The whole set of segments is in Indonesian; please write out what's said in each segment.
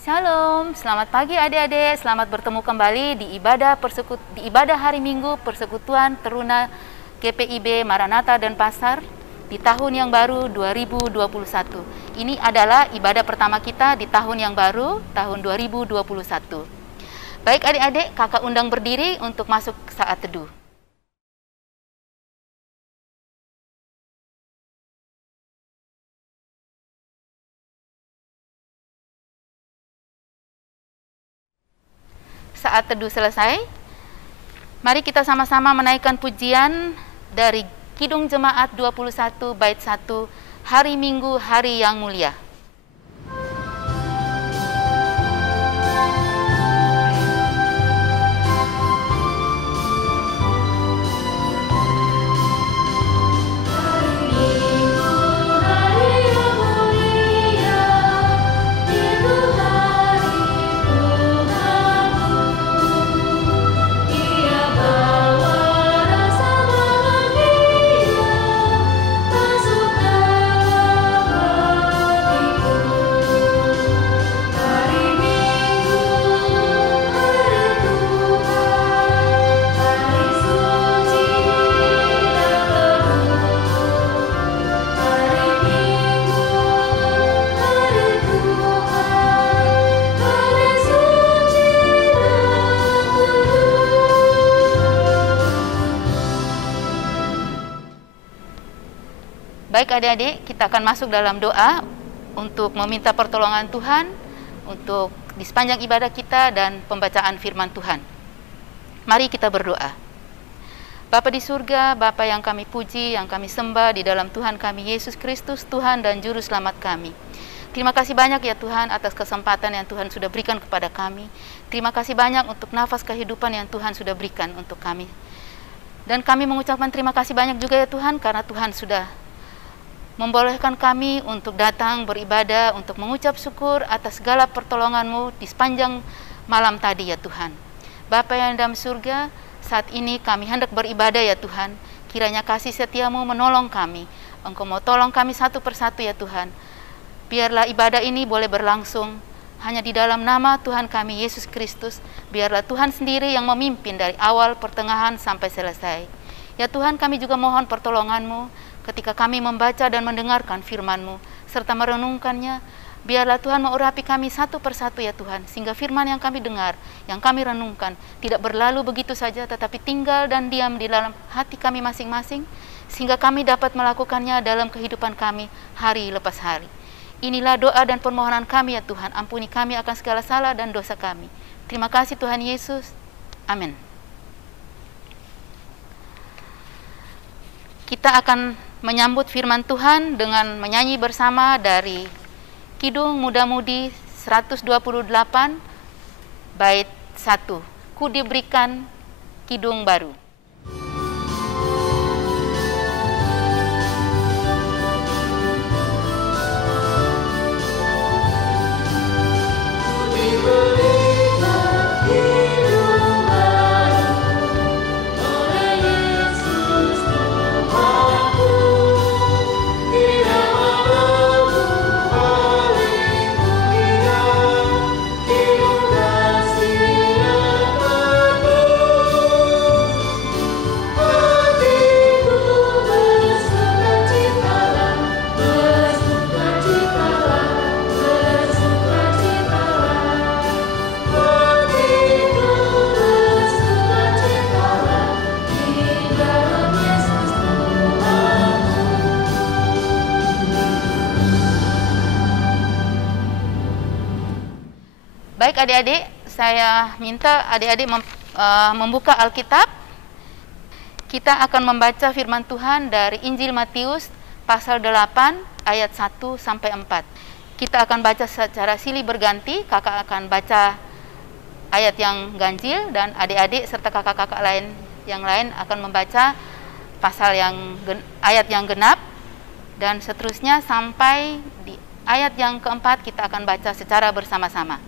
Shalom, selamat pagi adik-adik, selamat bertemu kembali di ibadah hari Minggu Persekutuan Teruna GPIB Maranatha Denpasar di tahun yang baru 2021. Ini adalah ibadah pertama kita di tahun yang baru, tahun 2021. Baik adik-adik, kakak undang berdiri untuk masuk saat teduh. Saat teduh selesai, mari kita sama-sama menaikkan pujian dari Kidung Jemaat 21 bait 1, Hari Minggu, Hari yang Mulia. Baik adik-adik, kita akan masuk dalam doa untuk meminta pertolongan Tuhan untuk di sepanjang ibadah kita dan pembacaan firman Tuhan. Mari kita berdoa. Bapa di surga, Bapa yang kami puji, yang kami sembah di dalam Tuhan kami Yesus Kristus, Tuhan dan Juru Selamat kami. Terima kasih banyak ya Tuhan atas kesempatan yang Tuhan sudah berikan kepada kami. Terima kasih banyak untuk nafas kehidupan yang Tuhan sudah berikan untuk kami. Dan kami mengucapkan terima kasih banyak juga ya Tuhan karena Tuhan sudah membolehkan kami untuk datang beribadah, untuk mengucap syukur atas segala pertolongan-Mu di sepanjang malam tadi ya Tuhan. Bapa yang dalam surga, saat ini kami hendak beribadah ya Tuhan. Kiranya kasih setia-Mu menolong kami. Engkau mau tolong kami satu persatu ya Tuhan. Biarlah ibadah ini boleh berlangsung hanya di dalam nama Tuhan kami Yesus Kristus. Biarlah Tuhan sendiri yang memimpin dari awal, pertengahan sampai selesai. Ya Tuhan, kami juga mohon pertolongan-Mu ketika kami membaca dan mendengarkan firman-Mu, serta merenungkannya. Biarlah Tuhan mengurapi kami satu persatu ya Tuhan, sehingga firman yang kami dengar, yang kami renungkan, tidak berlalu begitu saja, tetapi tinggal dan diam di dalam hati kami masing-masing, sehingga kami dapat melakukannya dalam kehidupan kami hari lepas hari. Inilah doa dan permohonan kami ya Tuhan, ampuni kami akan segala salah dan dosa kami. Terima kasih Tuhan Yesus. Amin. Kita akan menyambut firman Tuhan dengan menyanyi bersama dari Kidung Muda-Mudi 128 bait 1. Ku diberikan kidung baru. Baik adik-adik, saya minta adik-adik membuka Alkitab. Kita akan membaca firman Tuhan dari Injil Matius pasal 8 ayat 1 sampai 4. Kita akan baca secara silih berganti, kakak akan baca ayat yang ganjil dan adik-adik serta kakak-kakak yang lain akan membaca ayat yang genap, dan seterusnya sampai di ayat yang keempat kita akan baca secara bersama-sama.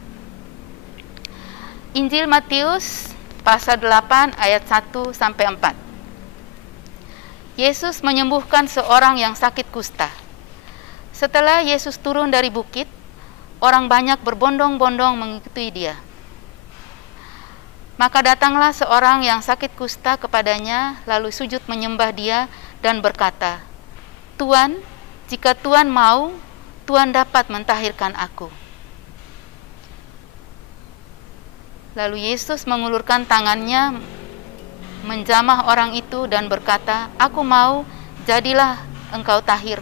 Injil Matius pasal 8 ayat 1 sampai 4. Yesus menyembuhkan seorang yang sakit kusta. Setelah Yesus turun dari bukit, orang banyak berbondong-bondong mengikuti dia. Maka datanglah seorang yang sakit kusta kepadanya, lalu sujud menyembah dia dan berkata, "Tuan, jika Tuan mau, Tuan dapat mentahirkan aku." Lalu Yesus mengulurkan tangannya, menjamah orang itu dan berkata, "Aku mau, jadilah engkau tahir."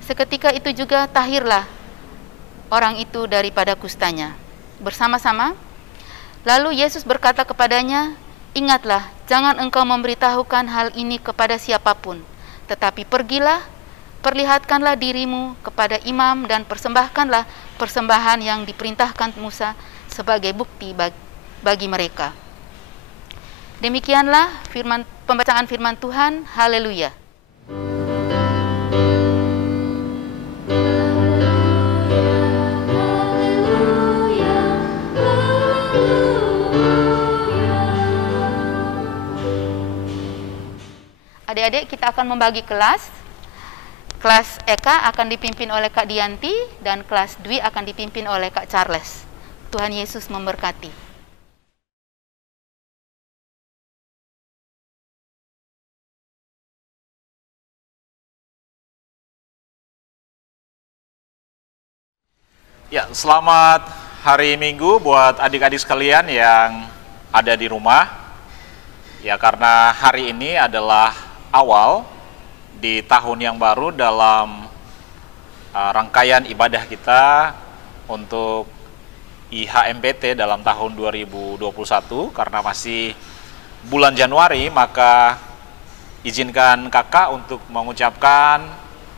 Seketika itu juga tahirlah orang itu daripada kustanya. Bersama-sama, lalu Yesus berkata kepadanya, "Ingatlah, jangan engkau memberitahukan hal ini kepada siapapun, tetapi pergilah, perlihatkanlah dirimu kepada imam dan persembahkanlah persembahan yang diperintahkan Musa sebagai bukti bagi mereka." Demikianlah pembacaan firman Tuhan. Haleluya. Adik-adik, kita akan membagi kelas. Kelas Eka akan dipimpin oleh Kak Dianti dan kelas Dwi akan dipimpin oleh Kak Charles. Tuhan Yesus memberkati. Ya, selamat hari Minggu buat adik-adik sekalian yang ada di rumah. Ya, karena hari ini adalah awal di tahun yang baru dalam rangkaian ibadah kita untuk IHMPT dalam tahun 2021. Karena masih bulan Januari, maka izinkan kakak untuk mengucapkan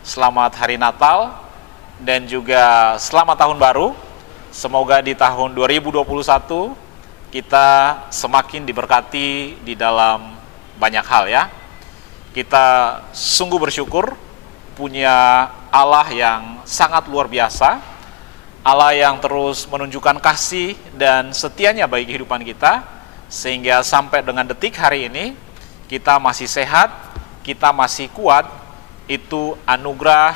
selamat hari Natal dan juga selamat tahun baru. Semoga di tahun 2021 kita semakin diberkati di dalam banyak hal ya. Kita sungguh bersyukur punya Allah yang sangat luar biasa, Allah yang terus menunjukkan kasih dan setianya bagi kehidupan kita, sehingga sampai dengan detik hari ini kita masih sehat, kita masih kuat. Itu anugerah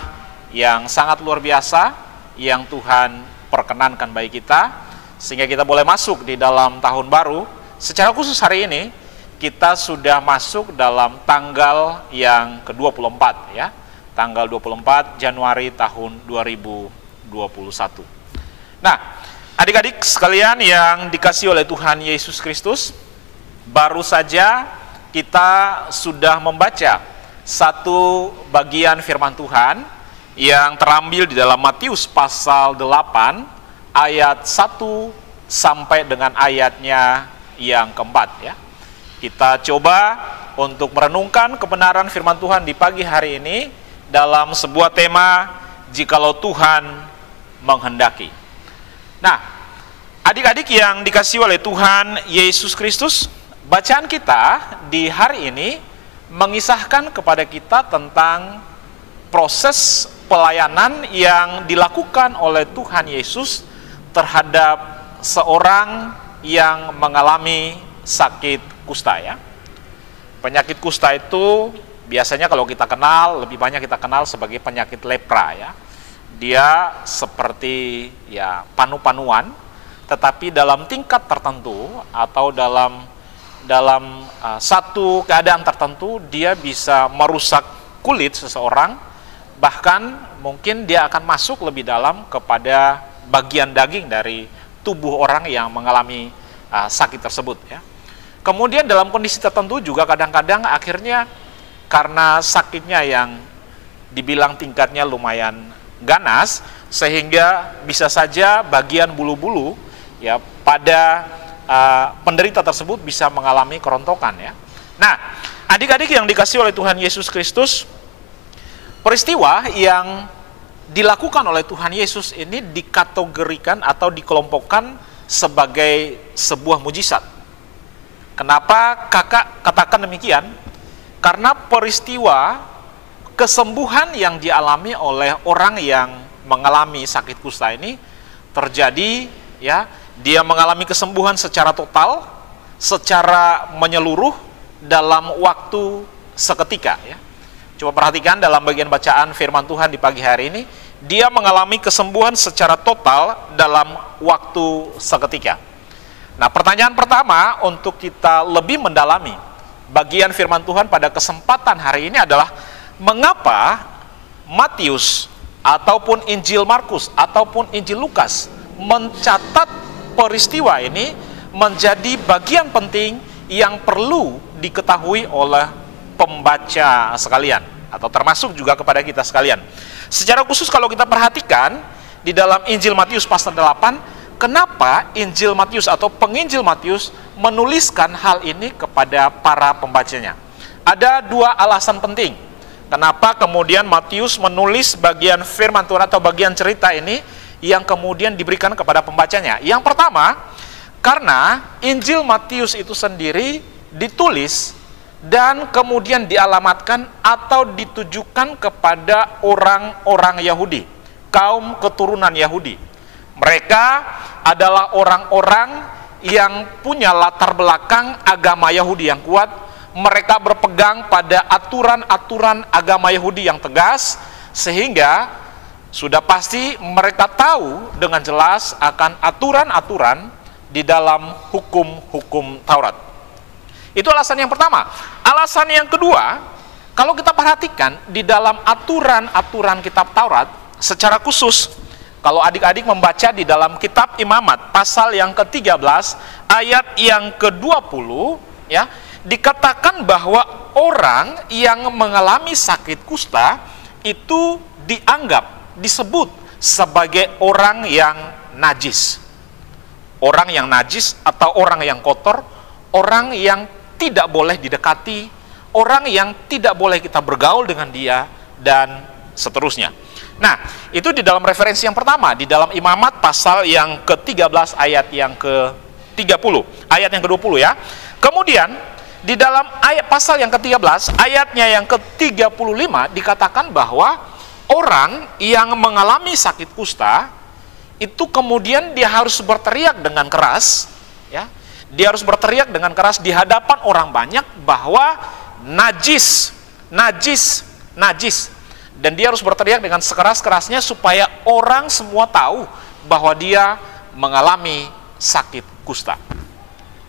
yang sangat luar biasa yang Tuhan perkenankan bagi kita, sehingga kita boleh masuk di dalam tahun baru. Secara khusus hari ini kita sudah masuk dalam tanggal yang ke-24 ya, tanggal 24 Januari tahun 2021. Nah, adik-adik sekalian yang dikasihi oleh Tuhan Yesus Kristus, baru saja kita sudah membaca satu bagian firman Tuhan yang terambil di dalam Matius pasal 8 ayat 1 sampai dengan ayatnya yang keempat ya. Kita coba untuk merenungkan kebenaran firman Tuhan di pagi hari ini dalam sebuah tema, jikalau Tuhan menghendaki. Nah, adik-adik yang dikasihi oleh Tuhan Yesus Kristus, bacaan kita di hari ini mengisahkan kepada kita tentang proses pelayanan yang dilakukan oleh Tuhan Yesus terhadap seorang yang mengalami sakit kusta ya. Penyakit kusta itu biasanya kalau kita kenal, lebih banyak kita kenal sebagai penyakit lepra ya. Dia seperti ya panu-panuan, tetapi dalam tingkat tertentu atau dalam satu keadaan tertentu dia bisa merusak kulit seseorang, bahkan mungkin dia akan masuk lebih dalam kepada bagian daging dari tubuh orang yang mengalami sakit tersebut ya. Kemudian dalam kondisi tertentu juga kadang-kadang akhirnya karena sakitnya yang dibilang tingkatnya lumayan ganas, sehingga bisa saja bagian bulu-bulu ya pada penderita tersebut bisa mengalami kerontokan ya. Nah, adik-adik yang dikasihi oleh Tuhan Yesus Kristus, peristiwa yang dilakukan oleh Tuhan Yesus ini dikategorikan atau dikelompokkan sebagai sebuah mujizat. Kenapa kakak katakan demikian? Karena peristiwa kesembuhan yang dialami oleh orang yang mengalami sakit kusta ini terjadi ya, dia mengalami kesembuhan secara total, secara menyeluruh dalam waktu seketika ya. Coba perhatikan dalam bagian bacaan firman Tuhan di pagi hari ini, dia mengalami kesembuhan secara total dalam waktu seketika. Nah, pertanyaan pertama untuk kita lebih mendalami bagian firman Tuhan pada kesempatan hari ini adalah, mengapa Matius ataupun Injil Markus ataupun Injil Lukas mencatat peristiwa ini menjadi bagian penting yang perlu diketahui oleh pembaca sekalian, atau termasuk juga kepada kita sekalian. Secara khusus kalau kita perhatikan di dalam Injil Matius pasal 8, kenapa Injil Matius atau penginjil Matius menuliskan hal ini kepada para pembacanya? Ada dua alasan penting kenapa kemudian Matius menulis bagian firman Tuhan atau bagian cerita ini yang kemudian diberikan kepada pembacanya. Yang pertama, karena Injil Matius itu sendiri ditulis dan kemudian dialamatkan atau ditujukan kepada orang-orang Yahudi, kaum keturunan Yahudi. Mereka adalah orang-orang yang punya latar belakang agama Yahudi yang kuat. Mereka berpegang pada aturan-aturan agama Yahudi yang tegas, sehingga sudah pasti mereka tahu dengan jelas akan aturan-aturan di dalam hukum-hukum Taurat. Itu alasan yang pertama. Alasan yang kedua, kalau kita perhatikan di dalam aturan-aturan kitab Taurat, secara khusus kalau adik-adik membaca di dalam kitab Imamat pasal yang ke-13 ayat yang ke-20, ya, dikatakan bahwa orang yang mengalami sakit kusta itu dianggap, disebut sebagai orang yang najis. Orang yang najis atau orang yang kotor, orang yang tidak boleh didekati, orang yang tidak boleh kita bergaul dengan dia, dan seterusnya. Nah, itu di dalam referensi yang pertama, di dalam Imamat pasal yang ke-13 ayat yang ke-30, ayat yang ke-20 ya. Kemudian, di dalam ayat pasal yang ke-13, ayatnya yang ke-35 dikatakan bahwa orang yang mengalami sakit kusta, itu kemudian dia harus berteriak dengan keras, ya. Dia harus berteriak dengan keras di hadapan orang banyak bahwa najis, najis, najis. Dan dia harus berteriak dengan sekeras-kerasnya supaya orang semua tahu bahwa dia mengalami sakit kusta.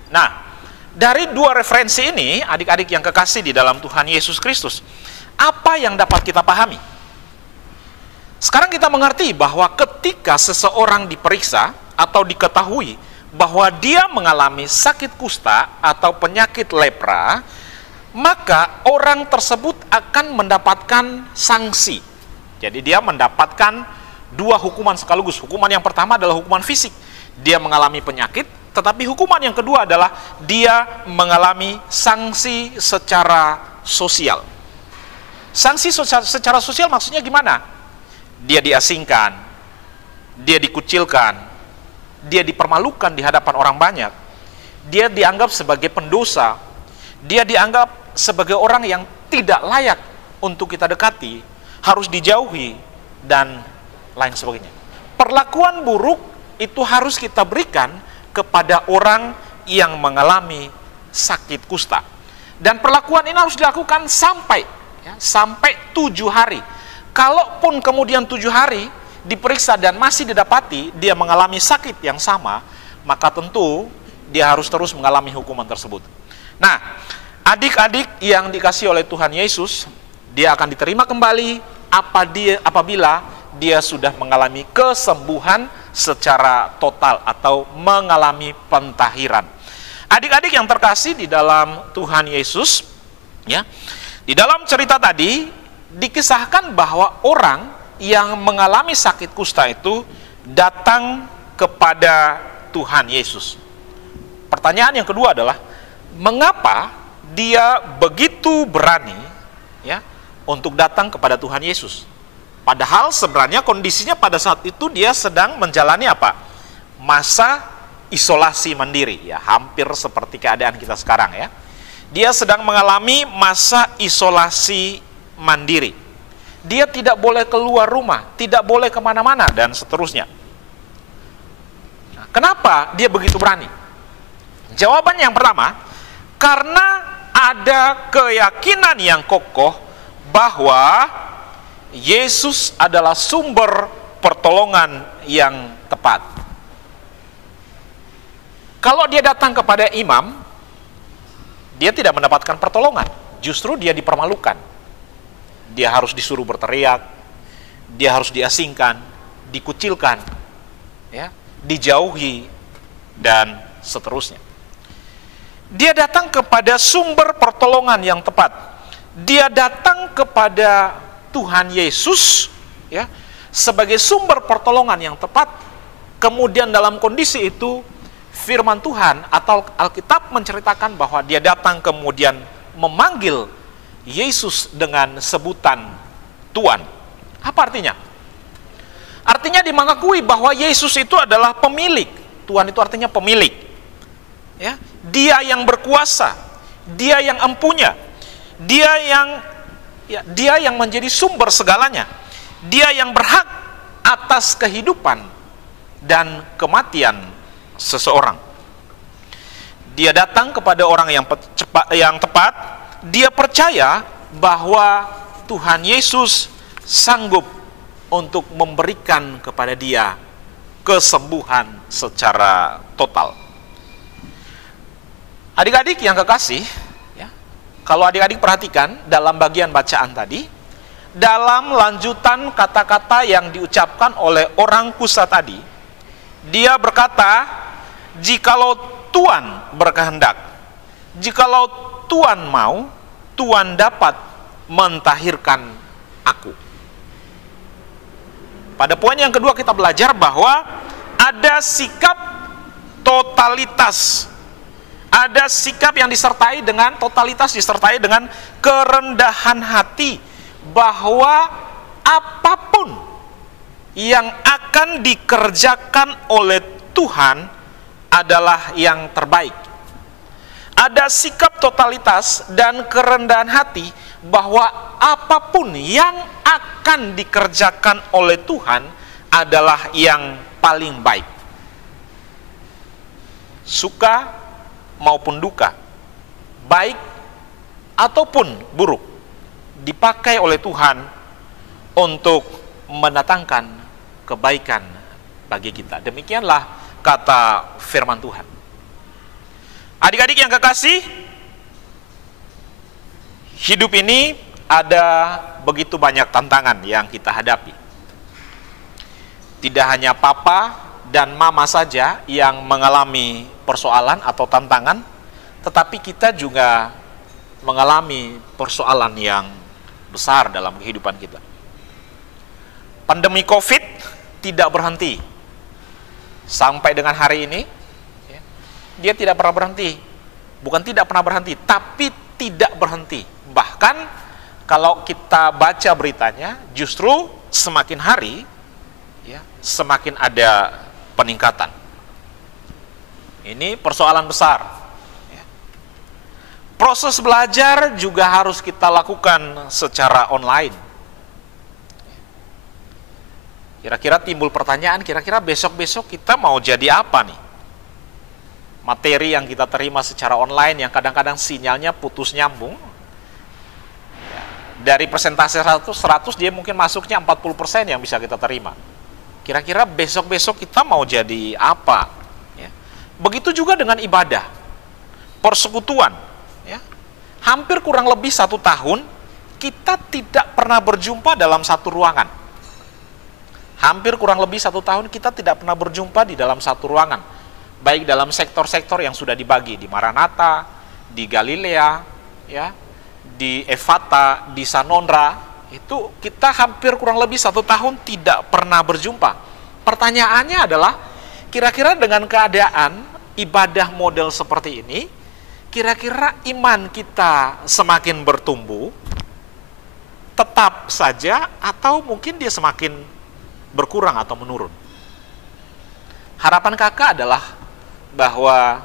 Nah, dari dua referensi ini, adik-adik yang kekasih di dalam Tuhan Yesus Kristus, apa yang dapat kita pahami? Sekarang kita mengerti bahwa ketika seseorang diperiksa atau diketahui bahwa dia mengalami sakit kusta atau penyakit lepra, maka orang tersebut akan mendapatkan sanksi. Jadi dia mendapatkan dua hukuman sekaligus. Hukuman yang pertama adalah hukuman fisik. Dia mengalami penyakit, tetapi hukuman yang kedua adalah dia mengalami sanksi secara sosial. Sanksi secara sosial maksudnya gimana? Dia diasingkan, dia dikucilkan, dia dipermalukan di hadapan orang banyak, dia dianggap sebagai pendosa, dia dianggap sebagai orang yang tidak layak untuk kita dekati, harus dijauhi, dan lain sebagainya. Perlakuan buruk itu harus kita berikan kepada orang yang mengalami sakit kusta. Dan perlakuan ini harus dilakukan sampai 7 hari. Kalaupun kemudian 7 hari diperiksa dan masih didapati dia mengalami sakit yang sama, maka tentu dia harus terus mengalami hukuman tersebut. Nah, adik-adik yang dikasihi oleh Tuhan Yesus, dia akan diterima kembali apabila dia sudah mengalami kesembuhan secara total atau mengalami pentahiran. Adik-adik yang terkasih di dalam Tuhan Yesus, ya, di dalam cerita tadi dikisahkan bahwa orang yang mengalami sakit kusta itu datang kepada Tuhan Yesus. Pertanyaan yang kedua adalah, mengapa dia begitu berani, ya, untuk datang kepada Tuhan Yesus? Padahal sebenarnya kondisinya pada saat itu dia sedang menjalani apa? Masa isolasi mandiri, ya, hampir seperti keadaan kita sekarang, ya. Dia sedang mengalami masa isolasi mandiri. Dia tidak boleh keluar rumah, tidak boleh kemana-mana, dan seterusnya. Nah, kenapa dia begitu berani? Jawabannya yang pertama, karena ada keyakinan yang kokoh bahwa Yesus adalah sumber pertolongan yang tepat. Kalau dia datang kepada imam, dia tidak mendapatkan pertolongan, justru dia dipermalukan. Dia harus disuruh berteriak, dia harus diasingkan, dikucilkan, ya, dijauhi, dan seterusnya. Dia datang kepada sumber pertolongan yang tepat. Dia datang kepada Tuhan Yesus, ya, sebagai sumber pertolongan yang tepat. Kemudian dalam kondisi itu, firman Tuhan atau Alkitab menceritakan bahwa dia datang kemudian memanggil Yesus dengan sebutan Tuhan. Apa artinya? Artinya dimengakui bahwa Yesus itu adalah pemilik. Tuhan itu artinya pemilik. Ya, dia yang berkuasa, dia yang empunya, dia yang menjadi sumber segalanya. Dia yang berhak atas kehidupan dan kematian seseorang. Dia datang kepada orang yang tepat. Dia percaya bahwa Tuhan Yesus sanggup untuk memberikan kepada dia kesembuhan secara total. Adik-adik yang kekasih, ya, kalau adik-adik perhatikan dalam bagian bacaan tadi, dalam lanjutan kata-kata yang diucapkan oleh orang kusa tadi, dia berkata, jikalau Tuhan berkehendak, jikalau Tuhan mau, Tuhan dapat mentahirkan aku. Pada poin yang kedua kita belajar bahwa ada sikap totalitas. Ada sikap yang disertai dengan totalitas, disertai dengan kerendahan hati, bahwa apapun yang akan dikerjakan oleh Tuhan adalah yang terbaik. Ada sikap totalitas dan kerendahan hati bahwa apapun yang akan dikerjakan oleh Tuhan adalah yang paling baik. Suka maupun duka, baik ataupun buruk, dipakai oleh Tuhan untuk mendatangkan kebaikan bagi kita. Demikianlah kata firman Tuhan. Adik-adik yang kekasih, hidup ini ada begitu banyak tantangan yang kita hadapi. Tidak hanya papa dan mama saja yang mengalami persoalan atau tantangan, tetapi kita juga mengalami persoalan yang besar dalam kehidupan kita. Pandemi COVID tidak berhenti. Sampai dengan hari ini, dia tidak pernah berhenti. Bukan tidak pernah berhenti, tapi tidak berhenti. Bahkan kalau kita baca beritanya, justru semakin hari, ya, semakin ada peningkatan. Ini persoalan besar. Proses belajar juga harus kita lakukan secara online. Kira-kira timbul pertanyaan, kira-kira besok-besok kita mau jadi apa nih? Materi yang kita terima secara online yang kadang-kadang sinyalnya putus nyambung. Dari persentase 100 dia mungkin masuknya 40% yang bisa kita terima. Kira-kira besok-besok kita mau jadi apa? Ya. Begitu juga dengan ibadah, persekutuan. Ya. Hampir kurang lebih 1 tahun kita tidak pernah berjumpa dalam satu ruangan. Hampir kurang lebih 1 tahun kita tidak pernah berjumpa di dalam satu ruangan. Baik dalam sektor-sektor yang sudah dibagi, di Maranatha, di Galilea, ya, di Efata, di Sanondra, itu kita hampir kurang lebih 1 tahun tidak pernah berjumpa. Pertanyaannya adalah, kira-kira dengan keadaan ibadah model seperti ini, kira-kira iman kita semakin bertumbuh, tetap saja, atau mungkin dia semakin berkurang atau menurun? Harapan kakak adalah bahwa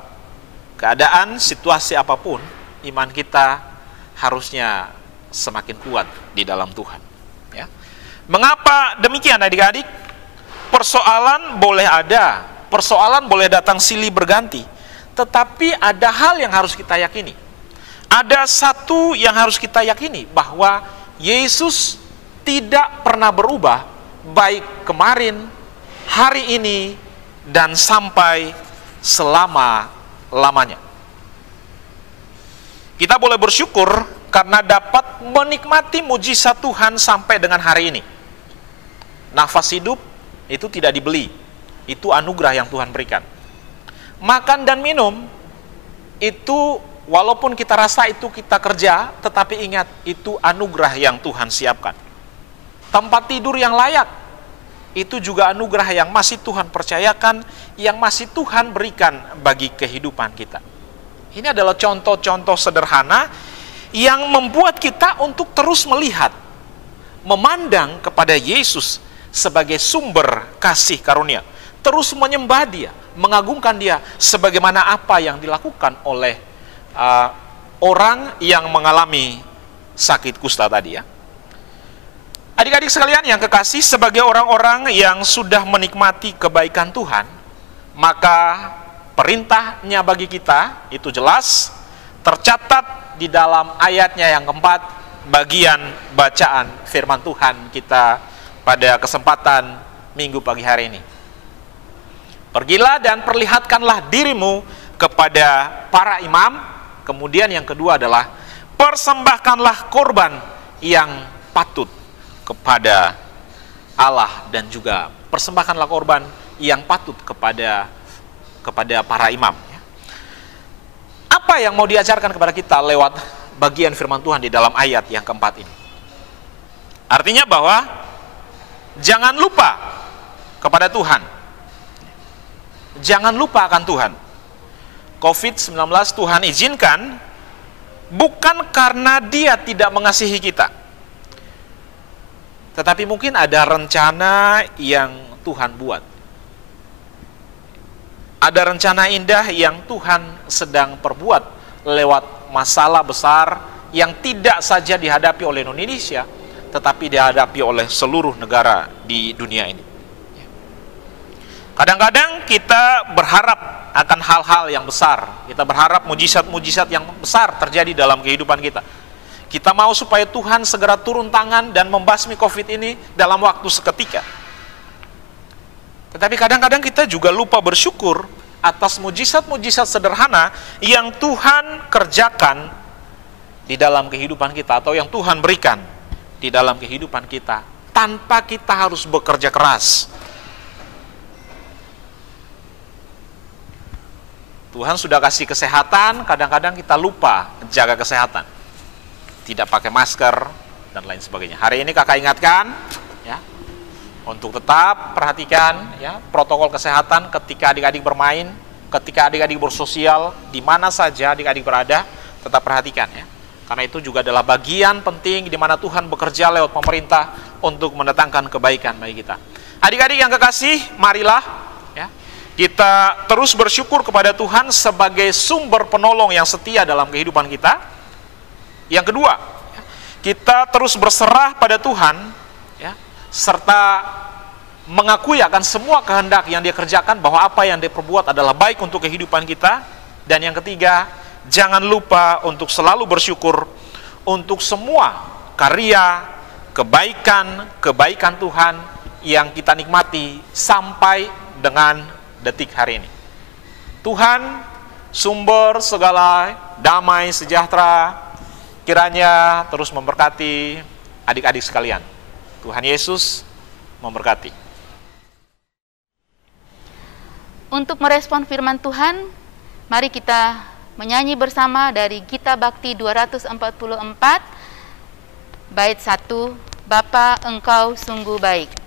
keadaan, situasi apapun, iman kita harusnya semakin kuat di dalam Tuhan. Ya. Mengapa demikian adik-adik? Persoalan boleh ada, persoalan boleh datang silih berganti, tetapi ada hal yang harus kita yakini. Ada satu yang harus kita yakini, bahwa Yesus tidak pernah berubah, baik kemarin, hari ini, dan sampai selama-lamanya. Kita boleh bersyukur karena dapat menikmati mujizat Tuhan sampai dengan hari ini. Nafas hidup itu tidak dibeli, itu anugerah yang Tuhan berikan. Makan dan minum itu walaupun kita rasa itu kita kerja, tetapi ingat, itu anugerah yang Tuhan siapkan. Tempat tidur yang layak, itu juga anugerah yang masih Tuhan percayakan, yang masih Tuhan berikan bagi kehidupan kita. Ini adalah contoh-contoh sederhana yang membuat kita untuk terus melihat, memandang kepada Yesus sebagai sumber kasih karunia. Terus menyembah Dia, mengagungkan Dia, sebagaimana apa yang dilakukan oleh orang yang mengalami sakit kusta tadi ya. Adik-adik sekalian yang kekasih, sebagai orang-orang yang sudah menikmati kebaikan Tuhan, maka perintahnya bagi kita itu jelas tercatat di dalam ayatnya yang keempat, bagian bacaan firman Tuhan kita pada kesempatan Minggu pagi hari ini. Pergilah dan perlihatkanlah dirimu kepada para imam. Kemudian yang kedua adalah persembahkanlah korban yang patut kepada Allah, dan juga persembahkanlah korban yang patut kepada para imam. Apa yang mau diajarkan kepada kita lewat bagian firman Tuhan di dalam ayat yang keempat ini? Artinya bahwa jangan lupa kepada Tuhan. Jangan lupa akan Tuhan. COVID-19 Tuhan izinkan bukan karena Dia tidak mengasihi kita, tetapi mungkin ada rencana yang Tuhan buat. Ada rencana indah yang Tuhan sedang perbuat lewat masalah besar yang tidak saja dihadapi oleh Indonesia, tetapi dihadapi oleh seluruh negara di dunia ini. Kadang-kadang kita berharap akan hal-hal yang besar. Kita berharap mujizat-mujizat yang besar terjadi dalam kehidupan kita. Kita mau supaya Tuhan segera turun tangan dan membasmi COVID ini dalam waktu seketika. Tetapi kadang-kadang kita juga lupa bersyukur atas mujizat-mujizat sederhana yang Tuhan kerjakan di dalam kehidupan kita, atau yang Tuhan berikan di dalam kehidupan kita tanpa kita harus bekerja keras. Tuhan sudah kasih kesehatan, kadang-kadang kita lupa menjaga kesehatan. Tidak pakai masker dan lain sebagainya. Hari ini kakak ingatkan ya, untuk tetap perhatikan ya protokol kesehatan ketika adik-adik bermain, ketika adik-adik bersosial, di mana saja adik-adik berada, tetap perhatikan ya. Karena itu juga adalah bagian penting di mana Tuhan bekerja lewat pemerintah untuk mendatangkan kebaikan bagi kita. Adik-adik yang kekasih, marilah ya, kita terus bersyukur kepada Tuhan sebagai sumber penolong yang setia dalam kehidupan kita. Yang kedua, kita terus berserah pada Tuhan ya, serta mengakui akan semua kehendak yang Dia kerjakan, bahwa apa yang Dia perbuat adalah baik untuk kehidupan kita. Dan yang ketiga, jangan lupa untuk selalu bersyukur untuk semua karya, kebaikan Tuhan yang kita nikmati sampai dengan detik hari ini. Tuhan, sumber segala damai sejahtera, kiranya terus memberkati adik-adik sekalian. Tuhan Yesus memberkati. Untuk merespon firman Tuhan, mari kita menyanyi bersama dari Gita Bakti 244, bait 1, Bapa Engkau sungguh baik.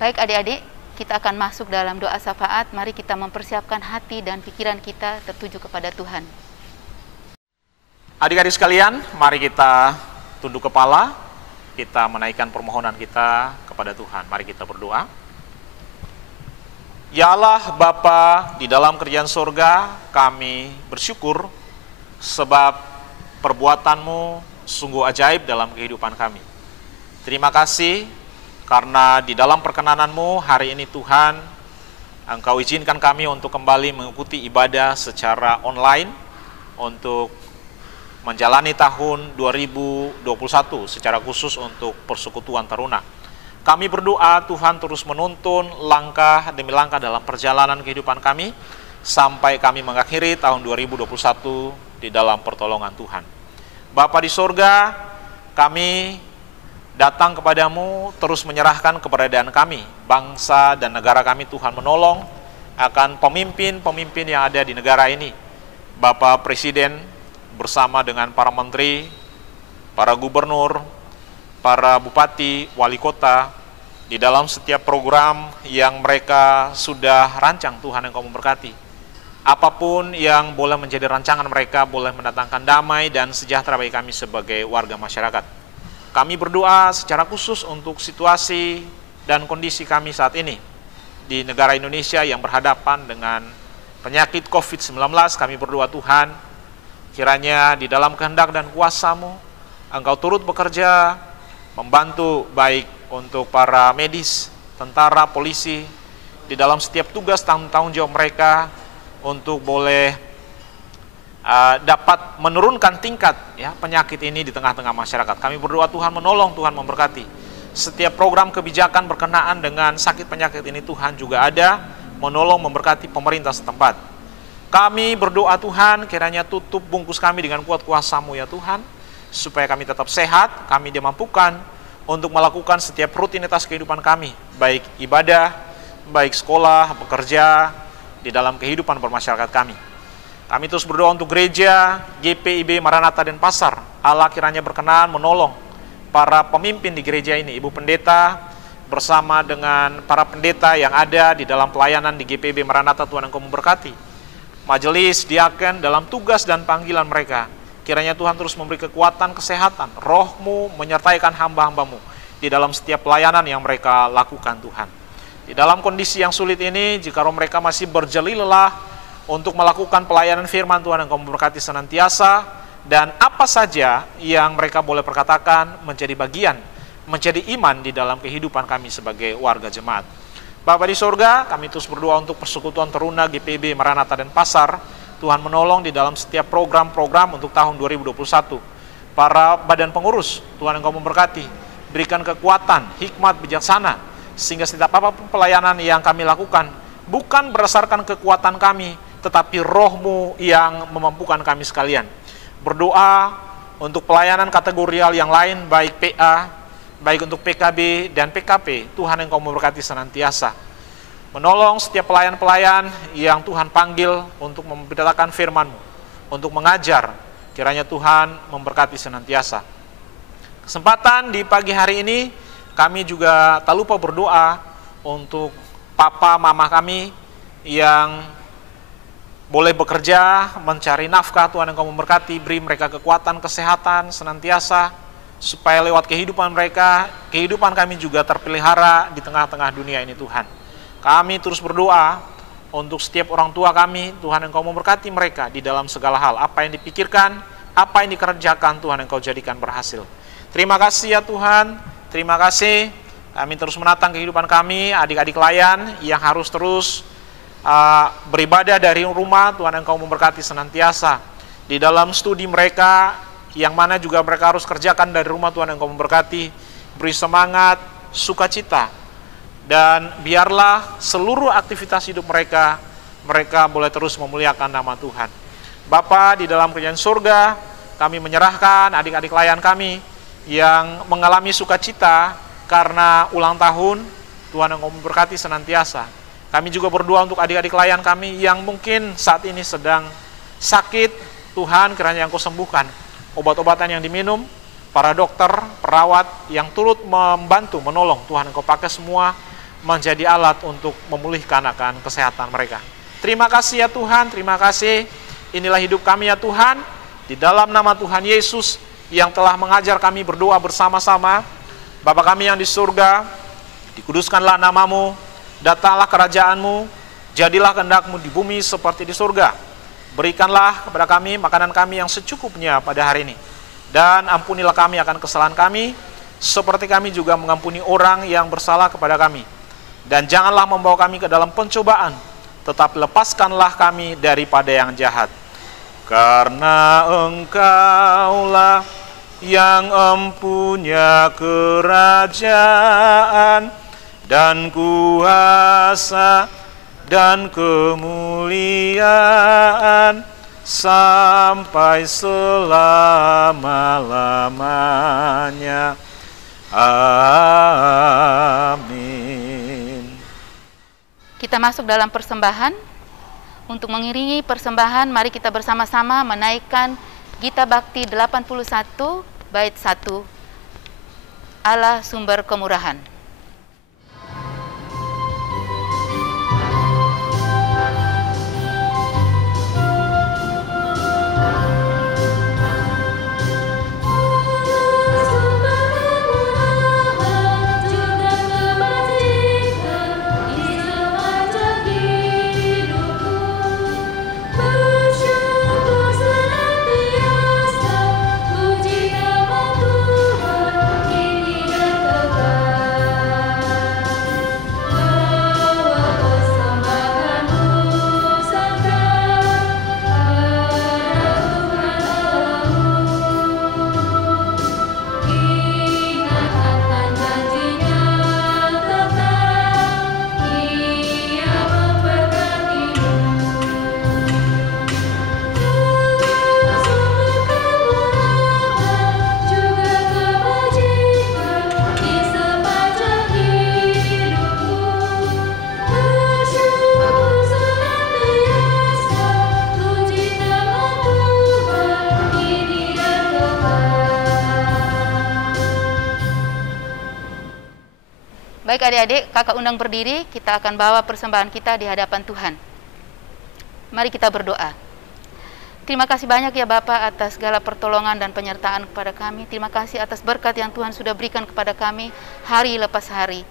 Baik adik-adik, kita akan masuk dalam doa syafaat. Mari kita mempersiapkan hati dan pikiran kita tertuju kepada Tuhan. Adik-adik sekalian, mari kita tunduk kepala, kita menaikkan permohonan kita kepada Tuhan. Mari kita berdoa. Ya Allah Bapa di dalam kerajaan surga, kami bersyukur sebab perbuatan-Mu sungguh ajaib dalam kehidupan kami. Terima kasih karena di dalam perkenanan-Mu hari ini Tuhan, Engkau izinkan kami untuk kembali mengikuti ibadah secara online untuk menjalani tahun 2021 secara khusus untuk persekutuan taruna. Kami berdoa Tuhan terus menuntun langkah demi langkah dalam perjalanan kehidupan kami sampai kami mengakhiri tahun 2021 di dalam pertolongan Tuhan. Bapa di sorga, kami datang kepadamu terus menyerahkan keberadaan kami, bangsa dan negara kami. Tuhan menolong akan pemimpin-pemimpin yang ada di negara ini. Bapak Presiden bersama dengan para menteri, para gubernur, para bupati, wali kota, di dalam setiap program yang mereka sudah rancang, Tuhan Engkau memberkati. Apapun yang boleh menjadi rancangan mereka, boleh mendatangkan damai dan sejahtera bagi kami sebagai warga masyarakat. Kami berdoa secara khusus untuk situasi dan kondisi kami saat ini di negara Indonesia yang berhadapan dengan penyakit COVID-19. Kami berdoa Tuhan, kiranya di dalam kehendak dan kuasa-Mu, Engkau turut bekerja, membantu baik untuk para medis, tentara, polisi, di dalam setiap tugas tanggung jawab mereka untuk boleh dapat menurunkan tingkat penyakit ini di tengah-tengah masyarakat. Kami berdoa Tuhan menolong, Tuhan memberkati. Setiap program kebijakan berkenaan dengan sakit penyakit ini Tuhan juga ada, menolong memberkati pemerintah setempat. Kami berdoa Tuhan, kiranya tutup bungkus kami dengan kuat kuasa-Mu ya Tuhan, supaya kami tetap sehat, kami dimampukan untuk melakukan setiap rutinitas kehidupan kami, baik ibadah, baik sekolah, bekerja, di dalam kehidupan bermasyarakat kami. Kami terus berdoa untuk gereja, GPIB, Maranatha, dan Pasar. Allah kiranya berkenan menolong para pemimpin di gereja ini, Ibu Pendeta, bersama dengan para pendeta yang ada di dalam pelayanan di GPIB Maranatha. Tuhan Engkau memberkati. Majelis, diaken, dalam tugas dan panggilan mereka. Kiranya Tuhan terus memberi kekuatan, kesehatan, Roh-Mu menyertaikan hamba-hamba-Mu di dalam setiap pelayanan yang mereka lakukan Tuhan. Di dalam kondisi yang sulit ini, jika mereka masih berjeli lelah untuk melakukan pelayanan firman Tuhan, Engkau memberkati senantiasa, dan apa saja yang mereka boleh perkatakan menjadi bagian, menjadi iman di dalam kehidupan kami sebagai warga jemaat. Bapa di sorga, kami terus berdoa untuk persekutuan taruna GPIB, Maranatha, dan Pasar. Tuhan menolong di dalam setiap program-program untuk tahun 2021. Para badan pengurus, Tuhan Engkau memberkati, berikan kekuatan, hikmat, bijaksana, sehingga setiap apapun pelayanan yang kami lakukan, bukan berdasarkan kekuatan kami, tetapi Roh-Mu yang memampukan kami sekalian. Berdoa untuk pelayanan kategorial yang lain, baik PA, baik untuk PKB dan PKP, Tuhan Engkau memberkati senantiasa. Menolong setiap pelayan-pelayan yang Tuhan panggil untuk memberitakan firman-Mu, untuk mengajar, kiranya Tuhan memberkati senantiasa. Kesempatan di pagi hari ini, kami juga tak lupa berdoa untuk papa, mama kami yang boleh bekerja, mencari nafkah. Tuhan Engkau memberkati, beri mereka kekuatan, kesehatan senantiasa, supaya lewat kehidupan mereka, kehidupan kami juga terpelihara di tengah-tengah dunia ini Tuhan. Kami terus berdoa untuk setiap orang tua kami, Tuhan Engkau memberkati mereka di dalam segala hal. Apa yang dipikirkan, apa yang dikerjakan, Tuhan Engkau jadikan berhasil. Terima kasih ya Tuhan, terima kasih. Kami terus menatang kehidupan kami, adik-adik layan yang harus terus beribadah dari rumah. Tuhan Engkau memberkati senantiasa di dalam studi mereka, yang mana juga mereka harus kerjakan dari rumah. Tuhan Engkau memberkati, beri semangat, sukacita, dan biarlah seluruh aktivitas hidup mereka boleh terus memuliakan nama Tuhan. Bapa di dalam kerajaan surga, kami menyerahkan adik-adik layan kami yang mengalami sukacita karena ulang tahun. Tuhan Engkau memberkati senantiasa. Kami juga berdoa untuk adik-adik layan kami yang mungkin saat ini sedang sakit. Tuhan kiranya Engkau sembuhkan. Obat-obatan yang diminum, para dokter, perawat yang turut membantu, menolong, Tuhan Engkau pakai semua menjadi alat untuk memulihkan akan kesehatan mereka. Terima kasih ya Tuhan, terima kasih. Inilah hidup kami ya Tuhan, di dalam nama Tuhan Yesus yang telah mengajar kami berdoa bersama-sama. Bapa kami yang di surga, dikuduskanlah namamu, datanglah kerajaanmu, jadilah kehendak-Mu di bumi seperti di surga. Berikanlah kepada kami makanan kami yang secukupnya pada hari ini. Dan ampunilah kami akan kesalahan kami, seperti kami juga mengampuni orang yang bersalah kepada kami. Dan janganlah membawa kami ke dalam pencobaan, tetapi lepaskanlah kami daripada yang jahat. Karena Engkaulah yang empunya kerajaan dan kuasa dan kemuliaan sampai selama-lamanya. Amin. Kita masuk dalam persembahan. Untuk mengiringi persembahan, mari kita bersama-sama menaikkan Gita Bakti 81 bait 1, Allah Sumber Kemurahan. Baik adik-adik, kakak undang berdiri, kita akan bawa persembahan kita di hadapan Tuhan. Mari kita berdoa. Terima kasih banyak ya Bapak atas segala pertolongan dan penyertaan kepada kami. Terima kasih atas berkat yang Tuhan sudah berikan kepada kami hari lepas hari.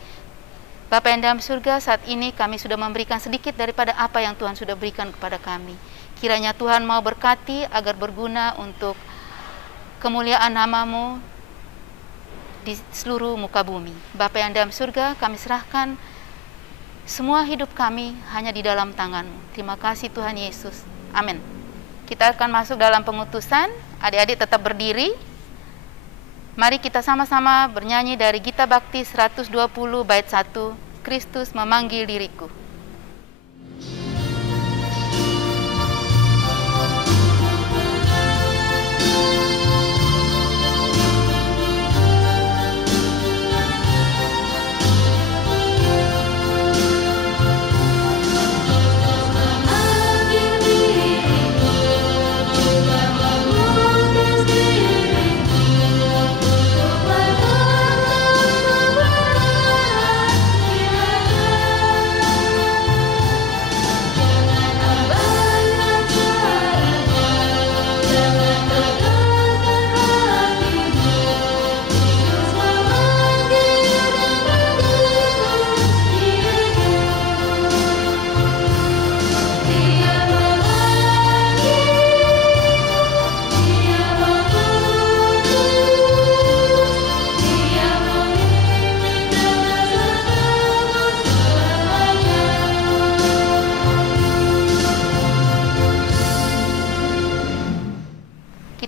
Bapak yang dalam surga, saat ini kami sudah memberikan sedikit daripada apa yang Tuhan sudah berikan kepada kami. Kiranya Tuhan mau berkati agar berguna untuk kemuliaan nama-Mu di seluruh muka bumi. Bapa yang dalam surga, kami serahkan semua hidup kami hanya di dalam tangan-Mu. Terima kasih Tuhan Yesus. Amin. Kita akan masuk dalam pengutusan. Adik-adik tetap berdiri. Mari kita sama-sama bernyanyi dari Gita Bakti 120 bait 1, Kristus memanggil diriku.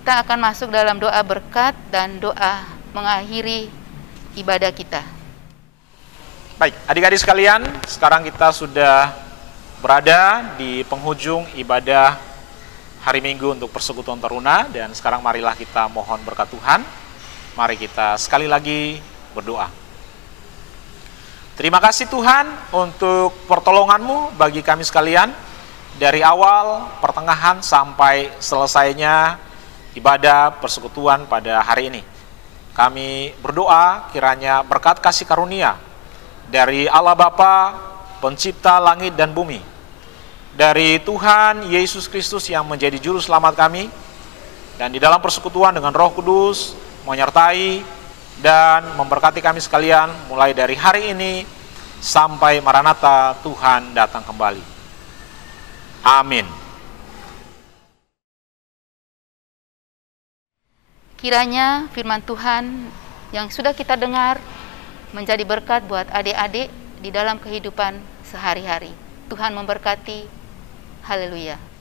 Kita akan masuk dalam doa berkat dan doa mengakhiri ibadah kita. Baik, adik-adik sekalian, sekarang kita sudah berada di penghujung ibadah hari Minggu untuk Persekutuan Taruna, dan sekarang marilah kita mohon berkat Tuhan. Mari kita sekali lagi berdoa. Terima kasih Tuhan untuk pertolongan-Mu bagi kami sekalian, dari awal, pertengahan, sampai selesainya ibadah persekutuan pada hari ini. Kami berdoa kiranya berkat kasih karunia dari Allah Bapa, pencipta langit dan bumi, dari Tuhan Yesus Kristus yang menjadi juru selamat kami, dan di dalam persekutuan dengan Roh Kudus menyertai dan memberkati kami sekalian mulai dari hari ini sampai Maranatha Tuhan datang kembali. Amin. Kiranya firman Tuhan yang sudah kita dengar menjadi berkat buat adik-adik di dalam kehidupan sehari-hari. Tuhan memberkati. Haleluya.